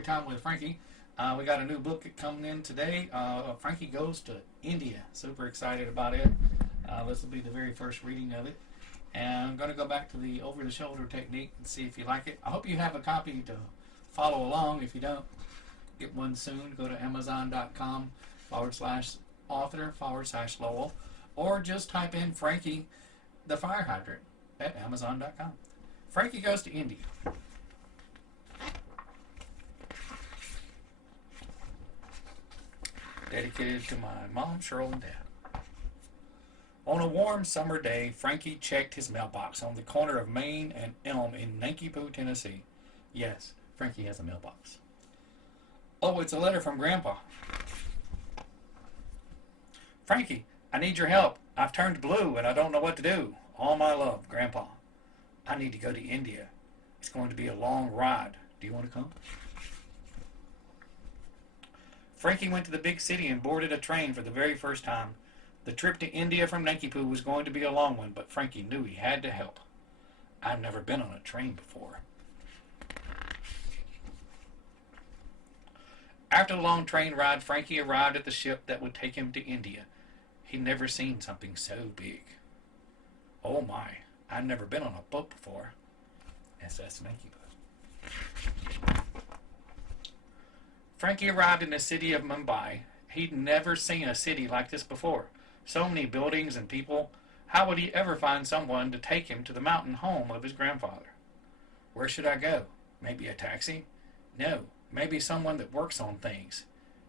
Story Time with Frankie. We got a new book coming in today. Frankie Goes to India. Super excited about it. This will be the very first reading of it. And I'm going to go back to the over-the-shoulder technique and see if you like it. I hope you have a copy to follow along. If you don't, get one soon. Go to amazon.com/author/Lowell, or just type in Frankie the Fire Hydrant at amazon.com. Frankie Goes to India. Dedicated to my mom, Cheryl, and dad. On a warm summer day, Frankie checked his mailbox on the corner of Main and Elm in Nankipoo, Tennessee. Yes, Frankie has a mailbox. Oh, it's a letter from Grandpa. Frankie, I need your help. I've turned blue and I don't know what to do. All my love, Grandpa. I need to go to India. It's going to be a long ride. Do you want to come? Frankie went to the big city and boarded a train for the very first time. The trip to India from Nankipoo was going to be a long one, but Frankie knew he had to help. I've never been on a train before. After the long train ride, Frankie arrived at the ship that would take him to India. He'd never seen something so big. Oh my, I've never been on a boat before. SS Nankipoo. Frankie arrived in the city of Mumbai. He'd never seen a city like this before. So many buildings and people. How would he ever find someone to take him to the mountain home of his grandfather? Where should I go? Maybe a taxi? No, maybe someone that works on things.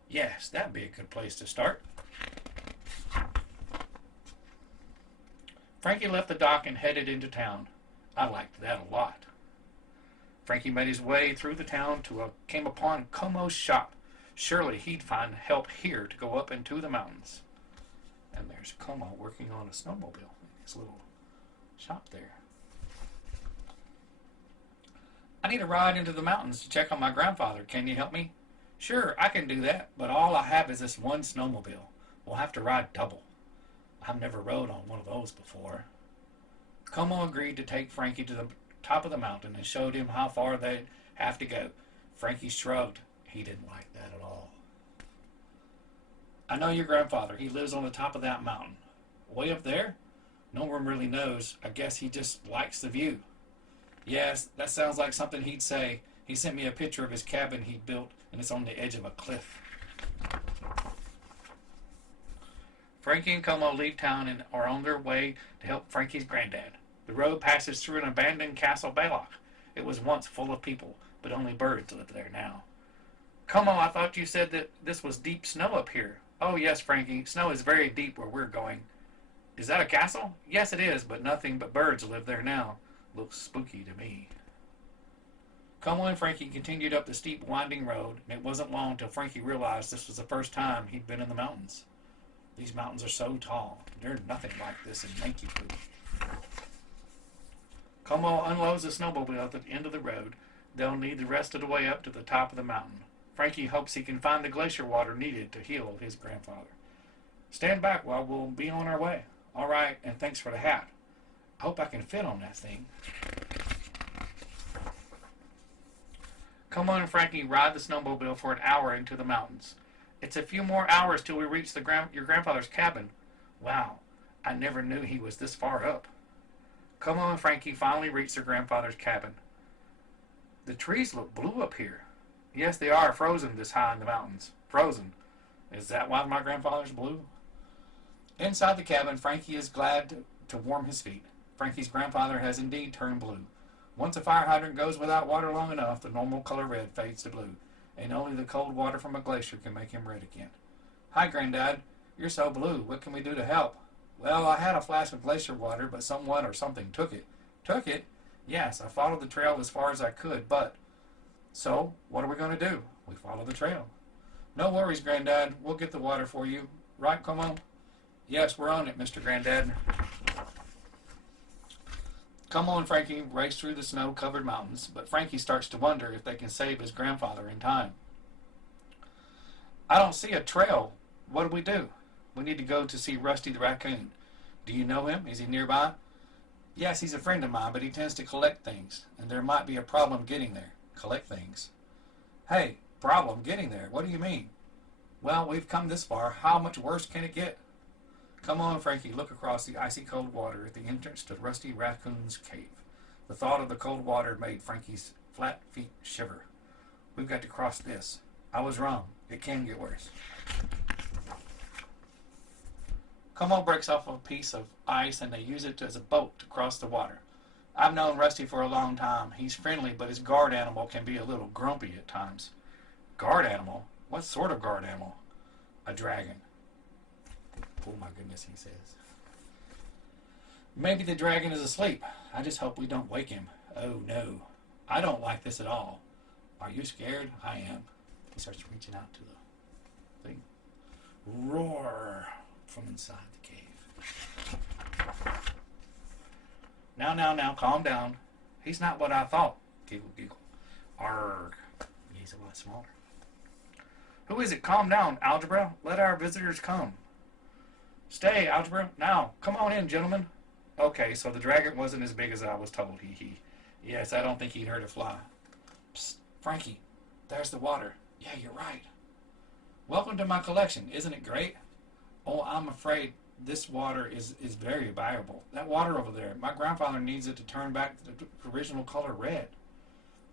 Yes, that'd be a good place to start. Frankie left the dock and headed into town. I liked that a lot. Frankie made his way through the town came upon Como's shop. Surely he'd find help here to go up into the mountains. And there's Como working on a snowmobile in his little shop there. I need a ride into the mountains to check on my grandfather. Can you help me? Sure, I can do that, but all I have is this one snowmobile. We'll have to ride double. I've never rode on one of those before. Como agreed to take Frankie to the top of the mountain and showed him how far they'd have to go. Frankie shrugged. He didn't like that at all. I know your grandfather. He lives on the top of that mountain. Way up there? No one really knows. I guess he just likes the view. Yes, that sounds like something he'd say. He sent me a picture of his cabin he built, and it's on the edge of a cliff. Frankie and Como leave town and are on their way to help Frankie's granddad. The road passes through an abandoned castle Balak. It was once full of people, but only birds live there now. Como, I thought you said that this was deep snow up here. Oh yes, Frankie, snow is very deep where we're going. Is that a castle? Yes, it is, but nothing but birds live there now. Looks spooky to me. Como and Frankie continued up the steep, winding road, and it wasn't long till Frankie realized this was the first time he'd been in the mountains. These mountains are so tall. There's nothing like this in Nankipoo. Como unloads the snowmobile at the end of the road. They'll need the rest of the way up to the top of the mountain. Frankie hopes he can find the glacier water needed to heal his grandfather. Stand back while we'll be on our way. All right, and thanks for the hat. I hope I can fit on that thing. Como and Frankie ride the snowmobile for an hour into the mountains. It's a few more hours till we reach your grandfather's cabin. Wow, I never knew he was this far up. Como and Frankie finally reach their grandfather's cabin. The trees look blue up here. Yes, they are frozen this high in the mountains. Frozen. Is that why my grandfather's blue? Inside the cabin, Frankie is glad to warm his feet. Frankie's grandfather has indeed turned blue. Once a fire hydrant goes without water long enough, the normal color red fades to blue, and only the cold water from a glacier can make him red again. Hi, Granddad. You're so blue. What can we do to help? Well, I had a flask of glacier water, but someone or something took it. Took it? Yes, I followed the trail as far as I could, but... So, what are we going to do? We follow the trail. No worries, Granddad. We'll get the water for you. Right, Como? Yes, we're on it, Mr. Granddad. Como and Frankie race through the snow-covered mountains, but Frankie starts to wonder if they can save his grandfather in time. I don't see a trail. What do we do? We need to go to see Rusty the raccoon. Do you know him? Is he nearby? Yes, he's a friend of mine, but he tends to collect things, and there might be a problem getting there. Collect things. Hey, problem getting there. What do you mean? Well, we've come this far. How much worse can it get? Come on, Frankie, look across the icy cold water at the entrance to Rusty Raccoon's cave. The thought of the cold water made Frankie's flat feet shiver. We've got to cross this. I was wrong. It can get worse. Como breaks off a piece of ice and they use it as a boat to cross the water. I've known Rusty for a long time. He's friendly, but his guard animal can be a little grumpy at times. Guard animal? What sort of guard animal? A dragon. Oh my goodness, he says. Maybe the dragon is asleep. I just hope we don't wake him. Oh no. I don't like this at all. Are you scared? I am. He starts reaching out to the thing. Roar from inside the cave. Now, calm down. He's not what I thought. Giggle, giggle. Arrgh. He's a lot smaller. Who is it? Calm down, Algebra. Let our visitors come. Stay, Algebra. Now, come on in, gentlemen. Okay, so the dragon wasn't as big as I was told. He. Yes, I don't think he'd hurt a fly. Psst, Frankie, there's the water. Yeah, you're right. Welcome to my collection. Isn't it great? Oh, I'm afraid this water is very valuable. That water over there, my grandfather needs it to turn back the original color red.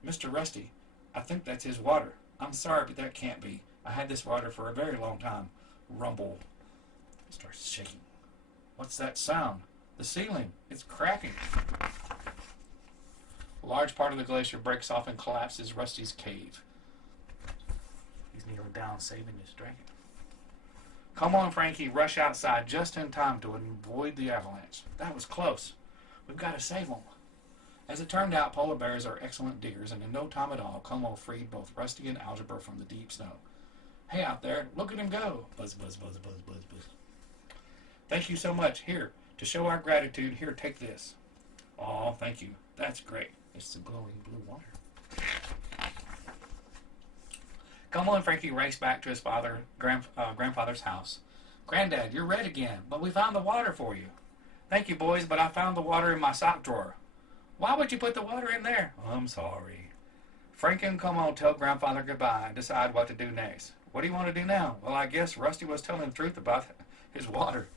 Mr. Rusty, I think that's his water. I'm sorry, but that can't be. I had this water for a very long time. Rumble. It starts shaking. What's that sound? The ceiling. It's cracking. A large part of the glacier breaks off and collapses Rusty's cave. He's kneeling down, saving his dragon. Come on, Frankie, rush outside just in time to avoid the avalanche. That was close. We've got to save them. As it turned out, polar bears are excellent diggers, and in no time at all, Como freed both Rusty and Algebra from the deep snow. Hey, out there, look at him go. Buzz, buzz, buzz, buzz, buzz, buzz. Thank you so much. Here, to show our gratitude, here, take this. Oh, thank you. That's great. It's the glowing blue water. Come on, Frankie raced back to his grandfather's house. Granddad, you're red again, but we found the water for you. Thank you, boys, but I found the water in my sock drawer. Why would you put the water in there? I'm sorry. Frankie and Como tell Grandfather goodbye and decide what to do next. What do you want to do now? Well, I guess Rusty was telling the truth about his water.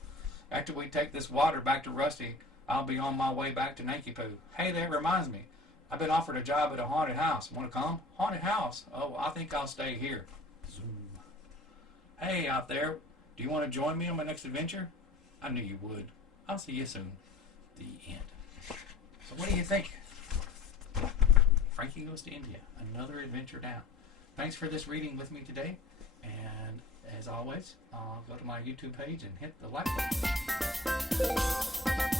After we take this water back to Rusty, I'll be on my way back to Nankipoo. Hey, that reminds me. I've been offered a job at a haunted house. Want to come? Haunted house? Oh, I think I'll stay here. Zoom. Hey, out there. Do you want to join me on my next adventure? I knew you would. I'll see you soon. The end. So what do you think? Frankie Goes to India. Another adventure down. Thanks for this reading with me today. And as always, go to my YouTube page and hit the like button.